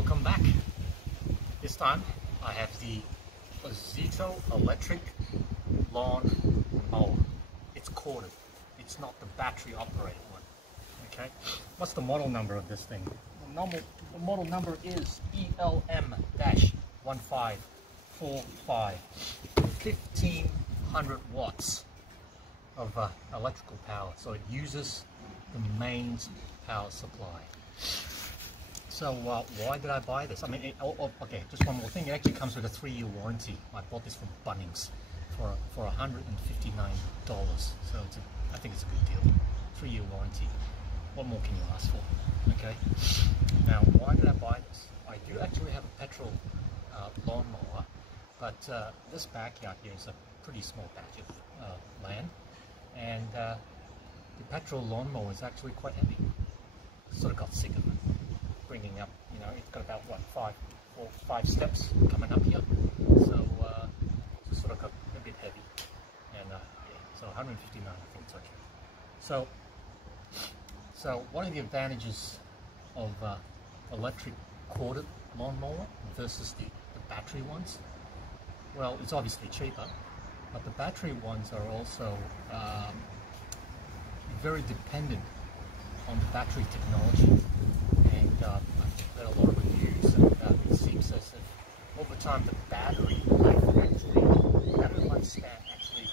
Welcome back. This time I have the Ozito electric lawn mower. It's corded. It's not the battery operated one. Okay. What's the model number of this thing? The model number is ELM-1545. 1500 watts of electrical power. So it uses the mains power supply. So why did I buy this? I mean, okay, just one more thing. It actually comes with a 3-year warranty. I bought this from Bunnings for $159. So I think it's a good deal. 3-year warranty. What more can you ask for? Okay. Now, why did I buy this? I do actually have a petrol lawnmower, but this backyard here is a pretty small patch of land, and the petrol lawnmower is actually quite heavy. Sort of got sick of it. Bringing up, you know, it's got about what, five steps coming up here, so it's sort of got a bit heavy, and yeah, so 159, I think it's okay. So one of the advantages of electric corded lawnmower versus the battery ones, well, it's obviously cheaper, but the battery ones are also very dependent on the battery technology. And I've read a lot of reviews, and it seems as if over time the battery lifespan actually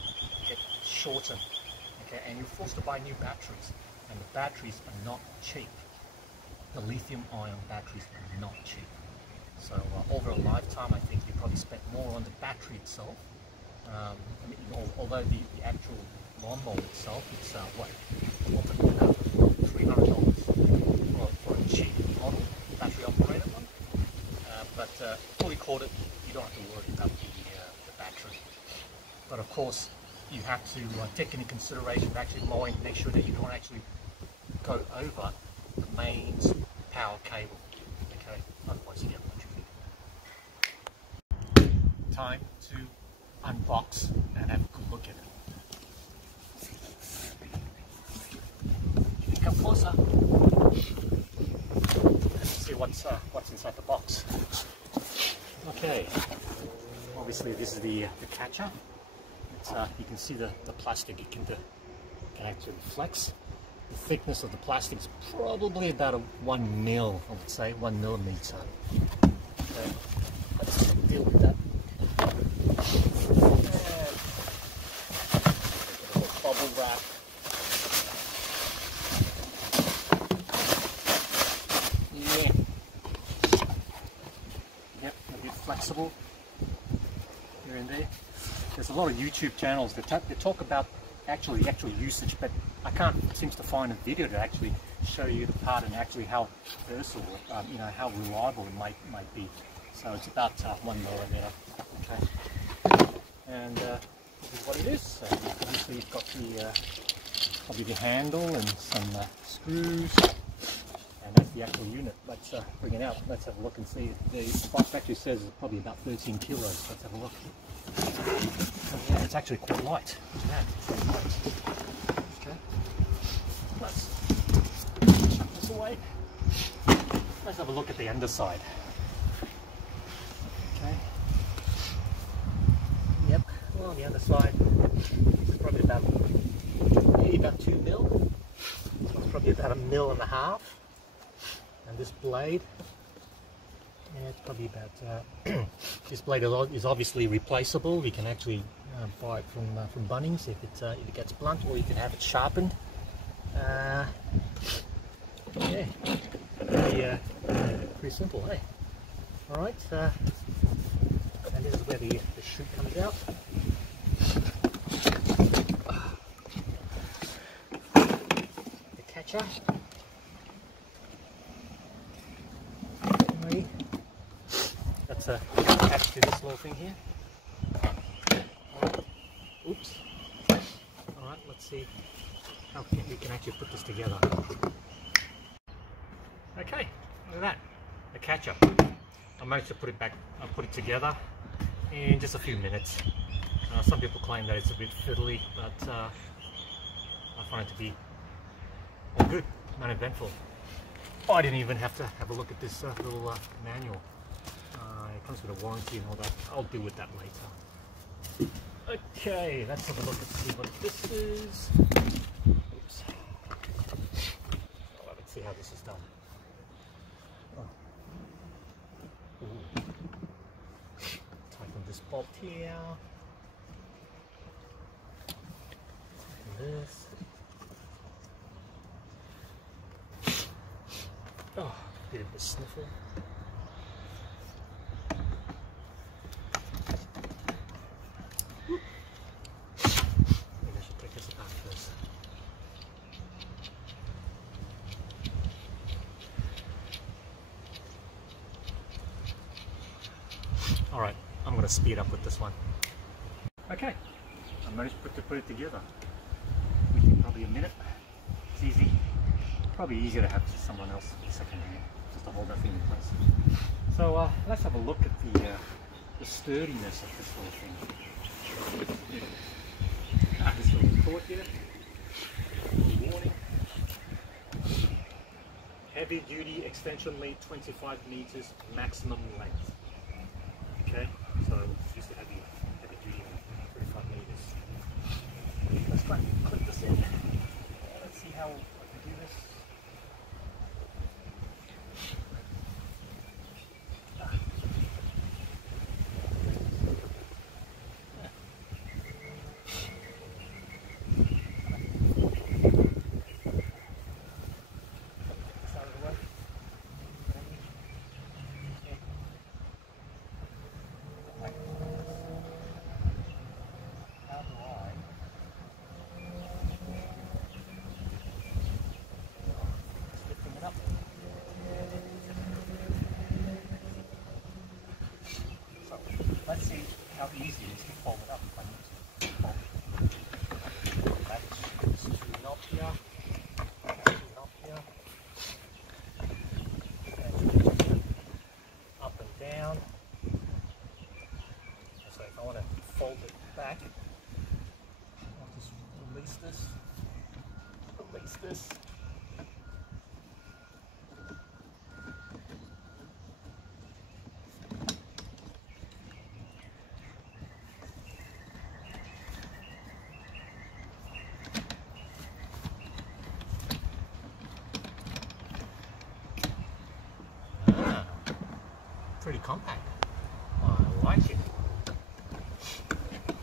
gets shortened. Okay, and you're forced to buy new batteries, and the batteries are not cheap. The lithium-ion batteries are not cheap. So over a lifetime, I think you probably spent more on the battery itself. I mean, although the actual lawnmower itself, it's what, $300 for a cheap model, battery operated one. But fully corded, you don't have to worry about the battery. But of course, you have to take into consideration of actually mowing, make sure that you don't actually go over the mains power cable. Okay, otherwise you get electrocuted. Time to unbox and have a good look at it. Come closer. Let's see what's inside the box. Okay, obviously this is the catcher. It's you can see the plastic. It can actually flex. The thickness of the plastic is probably about a 1 mil, I would say, 1 millimeter. Okay, let's deal with that. And a little bubble wrap. Flexible here and there. There's a lot of YouTube channels that talk about the actual usage, but I can't seem to find a video to actually show you the part and actually how versatile, you know, how reliable it might be. So it's about 1 millimeter. Okay, and this is what it is. So obviously you've got the probably the handle and some screws. And that's the actual unit. Let's bring it out. Let's have a look and see. The box actually says it's probably about 13 kilos. Let's have a look. Oh, yeah, it's actually quite light. Look at that. It's quite light. Okay. Let's chuck this away. Let's have a look at the underside. Okay. Yep. Well, on the underside, it's probably maybe about 2 mil. This one's probably about 1.5 mil. And this blade, yeah, it's probably about, this blade is obviously replaceable. You can actually buy it from Bunnings if it gets blunt, or you can have it sharpened. Yeah, pretty simple, hey? Alright, and this is where the chute comes out. The catcher. That's attached to this little thing here. Right. Oops. Alright, let's see how we can actually put this together. Okay, look at that. The catcher. I managed to put it back, put it together in just a few minutes. Some people claim that it's a bit fiddly, but I find it to be all good, uneventful. I didn't even have to have a look at this little manual. It comes with a warranty and all that. I'll deal with that later. Okay, let's have a look and see what this is. Oops. Oh, let's see how this is done. Oh. Ooh. Tighten this bolt here. Tighten this. Oh, bit of a sniffle. Maybe I should take this apart first. Alright, I'm going to speed up with this one. Okay, I managed to put it together within probably a minute. It's easy. Probably easier to have someone else second hand, just to hold that thing in place. So let's have a look at the sturdiness of this little thing. This little report here. Warning. Heavy duty extension lead 25 meters maximum length. Okay, so it's used to heavy duty 35 meters. Let's try and clip this in. Let's see how I can do this. Let's see how easy it is to fold it up if I need to fold it. That's screwing up here. Up and down. So if I want to fold it back, I'll just release this. Pretty compact. I like it.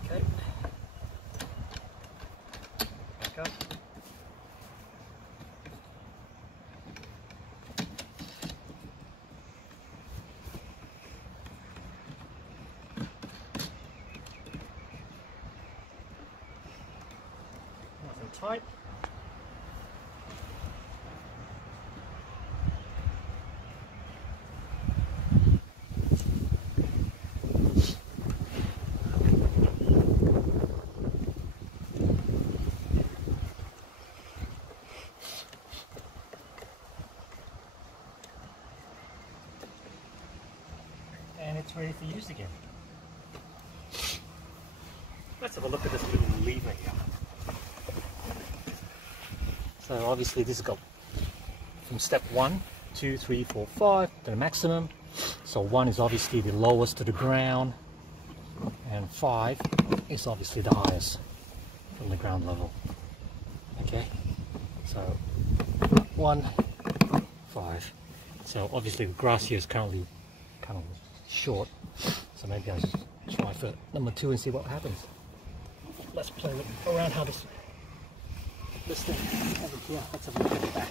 Okay. Back up. Nice and tight. And it's ready for use again. Let's have a look at this little lever here. So obviously this has got from step 1, 2, 3, 4, 5 to the maximum. So 1 is obviously the lowest to the ground, and 5 is obviously the highest from the ground level. Okay, so 1, 5. So obviously the grass here is currently kind of short, so maybe I'll just try for number 2 and see what happens. Let's play around how this thing over here. Let's have a look at the back.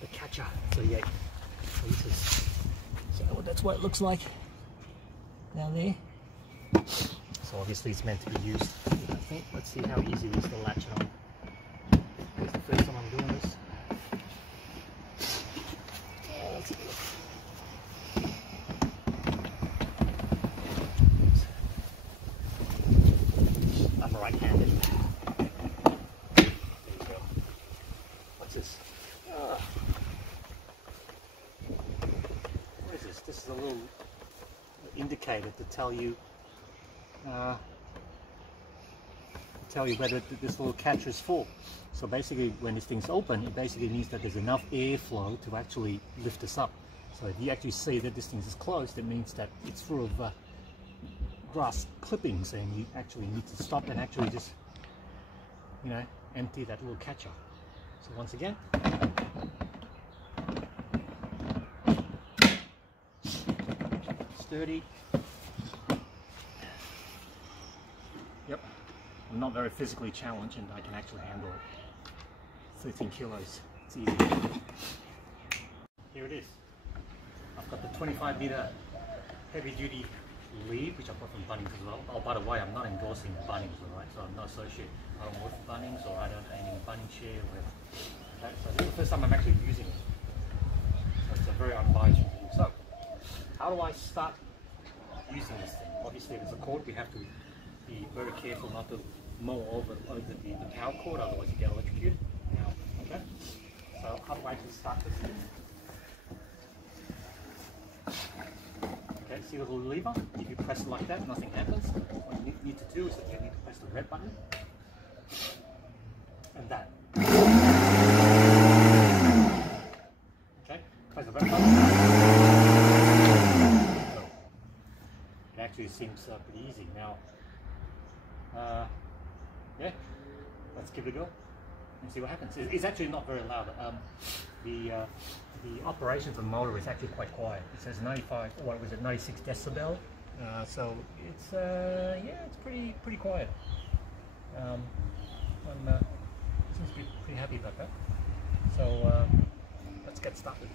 The catcher. So yeah, so this is, so that's what it looks like down there. So obviously it's meant to be used, I think. Let's see how easy it is to latch it on. It's the first time I'm doing this. Let's have a look. I'm right-handed. There you go. What's this? What is this? This is a little indicator to tell you tell you whether this little catcher is full. So basically when this thing's open, it basically means that there's enough airflow to actually lift this up. So if you actually see that this thing is closed, it means that it's full of grass clippings, and you actually need to stop and actually just, you know, empty that little catcher. So once again, sturdy. Yep, I'm not very physically challenged and I can actually handle it. 13 kilos, it's easy. Here it is. I've got the 25-meter heavy duty lead, which I bought from Bunnings as well. Oh, by the way, I'm not endorsing Bunnings, alright? So I'm not associated. I don't work for Bunnings, or I don't own any Bunnings share. Okay, so this is the first time I'm actually using it. So it's a very unbiased review. So, how do I start using this thing? Obviously, there's a cord. We have to be very careful not to mow over the power cord, otherwise you get electrocuted. Now, okay. So, how do I actually start this thing? Okay, see the little lever? If you press it like that, nothing happens. What you need to do is that you need to press the red button and that. Okay, press the red button. So, it actually seems pretty easy. Now, yeah, let's give it a go and see what happens. It's actually not very loud. The operation of the motor is actually quite quiet. It says 95, what was it, 96 decibel. So it's yeah, it's pretty quiet. Seems to be pretty happy about that. So let's get started.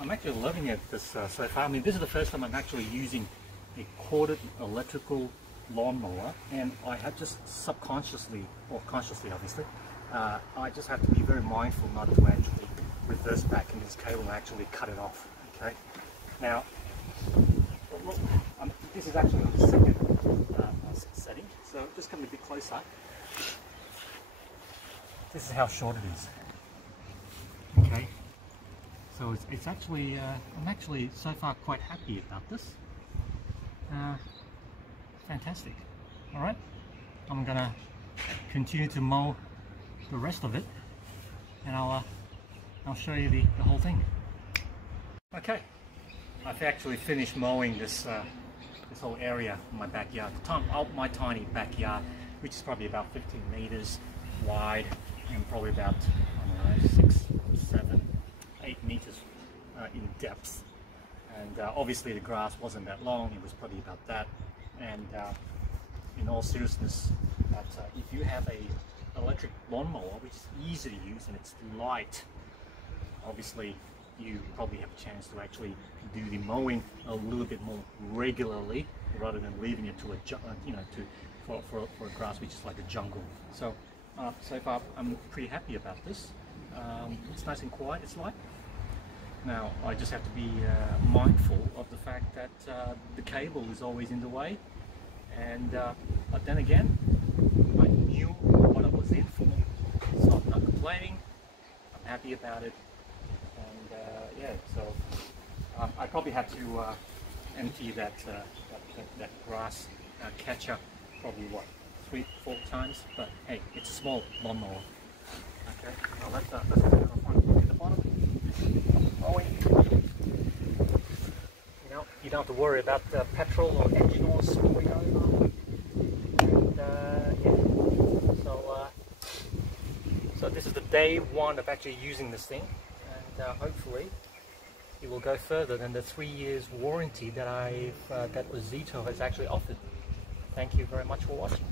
I'm actually loving it so far. I mean, this is the first time I'm actually using a corded electrical lawnmower, and I have just subconsciously, or consciously obviously, I just have to be very mindful not to actually reverse back in this cable and actually cut it off. Okay. Now, this is actually on the second setting, so just come a bit closer. This is how short it is. Okay. So it's actually, I'm actually so far quite happy about this. Fantastic. All right, I'm gonna continue to mow the rest of it, and I'll show you the whole thing. Okay, I've actually finished mowing this this whole area in my backyard, my tiny backyard, which is probably about 15 meters wide and probably about, I don't know, 6, 7, 8 meters in depth. And obviously the grass wasn't that long, it was probably about that. And in all seriousness, that if you have a electric lawnmower which is easy to use and it's light, obviously you probably have a chance to actually do the mowing a little bit more regularly rather than leaving it to a for a grass which is like a jungle. So so far I'm pretty happy about this. It's nice and quiet, it's light. Now I just have to be mindful of the fact that the cable is always in the way, and but then again, I knew what I was in for, so I'm not complaining. I'm happy about it, and yeah. So I probably had to empty that grass catcher probably what 3-4 times, but hey, it's a small lawnmower. Okay, well let's put it on the front at the bottom. Rolling. You don't have to worry about petrol or engine oil spilling over. And yeah, so this is the day one of actually using this thing, and hopefully it will go further than the 3 years warranty that that Ozito has actually offered. Thank you very much for watching.